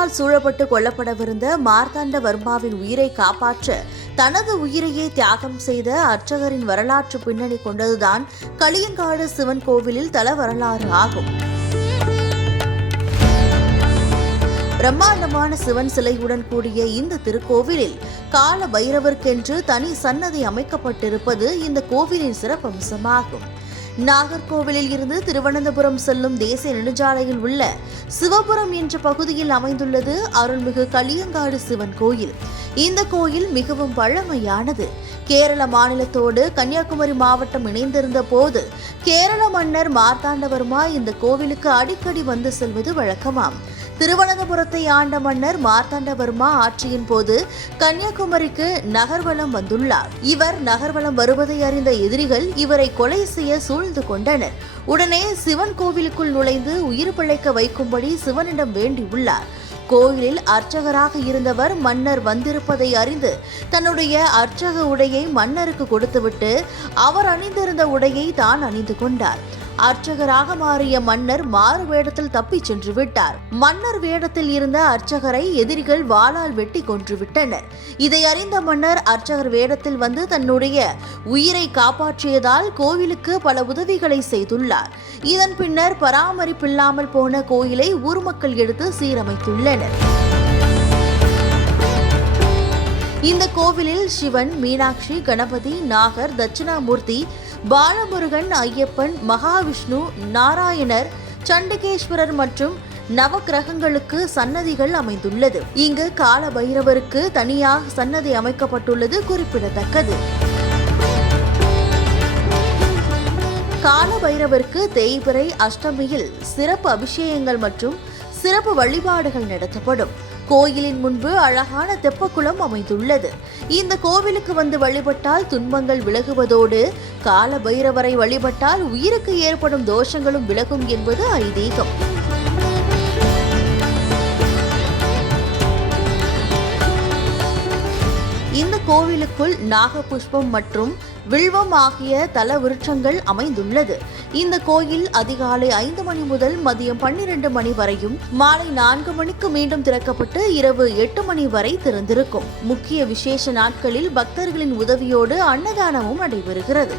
அசுரர்களால் சூழப்பட்டு கொல்லப்படவிருந்த மார்த்தாண்டவர்மாவின் உயிரை காப்பாற்ற தனது உயிரையே தியாகம் செய்த அர்ச்சகரின் வரலாற்று பின்னணி கொண்டதுதான் களியங்காடு சிவன் கோவிலில் தல வரலாறு ஆகும். பிரம்மாண்டமான சிவன் சிலையுடன் கூடிய இந்த திருக்கோவிலில் கால பைரவருக்கென்று தனி சன்னதி அமைக்கப்பட்டிருப்பது இந்த கோவிலின் சிறப்பம்சமாகும். நாகர்கோவிலில் இருந்து திருவனந்தபுரம் செல்லும் தேசிய நெடுஞ்சாலையில் உள்ள சிவபுரம் என்ற பகுதியில் அமைந்துள்ளது அருள்மிகு களியங்காடு சிவன் கோயில். இந்த கோயில் மிகவும் பழமையானது. கேரள மாநிலத்தோடு கன்னியாகுமரி மாவட்டம் இணைந்திருந்த போது கேரள மன்னர் மார்த்தாண்டவர்மா இந்த கோவிலுக்கு அடிக்கடி வந்து செல்வது வழக்கமாம். திருவனந்தபுரத்தை ஆண்ட மன்னர் மார்த்தாண்டவர்மா ஆட்சியின் போது கன்னியாகுமரிக்கு நகர்வலம் வந்துள்ளார். இவர் நகர்வலம் வருவதை அறிந்த எதிரிகள் இவரை கொலை செய்ய சூழ்ந்து கொண்டனர். உடனே சிவன் கோவிலுக்குள் நுழைந்து உயிர் பிழைக்க வைக்கும்படி சிவனிடம் வேண்டியுள்ளார். கோயிலில் அர்ச்சகராக இருந்தவர் மன்னர் வந்திருப்பதை அறிந்து தன்னுடைய அர்ச்சக உடையை மன்னருக்கு கொடுத்துவிட்டு அவர் அணிந்திருந்த உடையை தான் அணிந்து கொண்டார். அர்ச்சகராக மாறிய மன்னர் மாறு வேடத்தில் தப்பிச் சென்று விட்டார். மன்னர் வேடத்தில் இருந்த அர்ச்சகரை எதிரிகள் வாளால் வெட்டி கொன்றுவிட்டனர். இதை அறிந்த மன்னர் அர்ச்சகர் வேடத்தில் வந்து தன்னுடைய உயிரை காப்பாற்றியதால் கோவிலுக்கு பல உதவிகளை செய்துள்ளார். இதன் பின்னர் பராமரிப்பில்லாமல் போன கோயிலை ஊர் மக்கள் எடுத்து சீரமைத்துள்ளனர். இந்த கோவிலில் சிவன், மீனாட்சி, கணபதி, நாகர், தட்சிணாமூர்த்தி, பாலமுருகன், ஐயப்பன், மகாவிஷ்ணு, நாராயணர், சண்டிகேஸ்வரர் மற்றும் நவக்கிரகங்களுக்கு சன்னதிகள் அமைந்துள்ளது. இங்கு கால பைரவருக்கு தனியாக சன்னதி அமைக்கப்பட்டுள்ளது குறிப்பிடத்தக்கது. கால பைரவருக்கு தேய்பிறை அஷ்டமியில் சிறப்பு அபிஷேகங்கள் மற்றும் சிறப்பு வழிபாடுகள் நடத்தப்படும். கோயிலின் முன்பு அழகான தெப்பக்குளம் அமைந்துள்ளது. இந்த கோவிலுக்கு வந்து வழிபட்டால் துன்பங்கள் விலகுவதோடு கால பைரவரை வழிபட்டால் உயிருக்கு ஏற்படும் தோஷங்களும் விலகும் என்பது ஐதீகம். இந்த கோவிலுக்குள் நாகபுஷ்பம் மற்றும் வில்வம் ஆகிய தல விருட்சங்கள் அமைந்துள்ளது. இந்த கோயில் அதிகாலை 5 மணி முதல் மதியம் 12 மணி வரையும், மாலை 4 மணிக்கு மீண்டும் திறக்கப்பட்டு இரவு 8 மணி வரை திறந்திருக்கும். முக்கிய விசேஷ நாட்களில் பக்தர்களின் உதவியோடு அன்னதானமும் நடைபெறுகிறது.